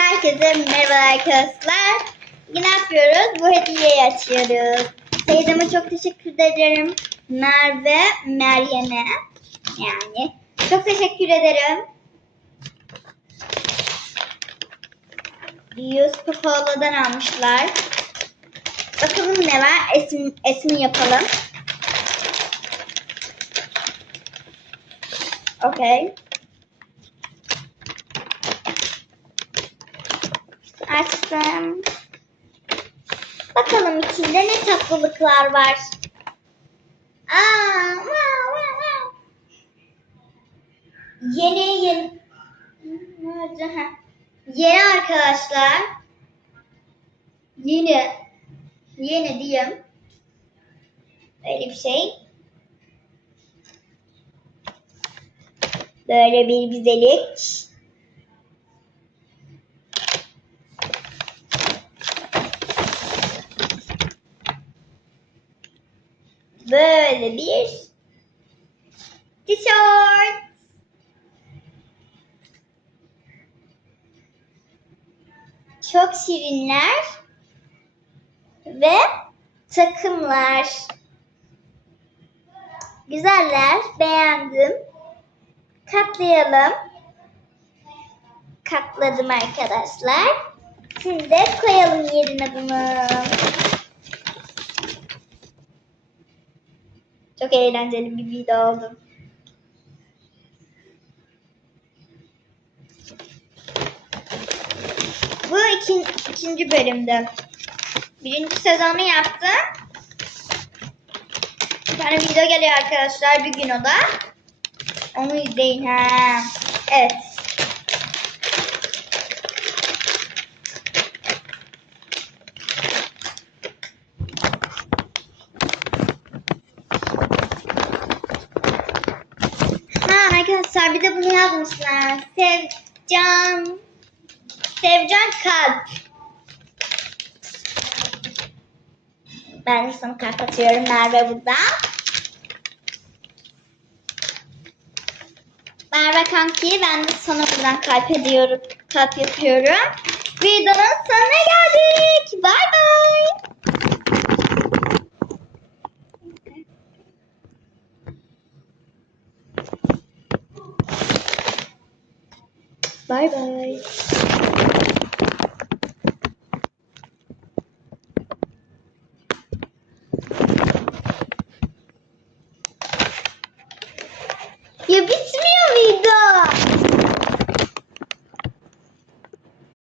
Herkese merhaba arkadaşlar. Yine ne yapıyoruz? Bu hediyeyi açıyoruz. Teyzeme çok teşekkür ederim. Merve, Meryem'e. Yani. Çok teşekkür ederim. 100 Coca-Cola'dan almışlar. Bakalım ne var? Esim, esim yapalım. Okay. Açtım. Bakalım içinde ne tatlılıklar var. Aa, wow, wow, wow. Yeni yeni. Yeni arkadaşlar. Yeni. Yeni diyeyim. Öyle bir şey. Böyle bir güzellik. Böyle bir tişört. Çok şirinler ve takımlar. Güzeller, beğendim. Katlayalım. Katladım arkadaşlar. Şimdi de koyalım yerine bunu. Çok eğlenceli bir video oldu. Bu ikin, ikinci bölümdü. Birinci sezonu yaptım. Bir tane video geliyor arkadaşlar bir gün o da. Onu izleyin ha. Evet. Ha arkadaşlar bir de bunu yazmışlar. Sevcan Sevcan Kalp. Ben de sana kalp atıyorum Merve burada. Merve kanki ben de sana buradan kalp ediyorum. Kalp yapıyorum. Videonun sonuna geldik. Bye bye. Ya me, video.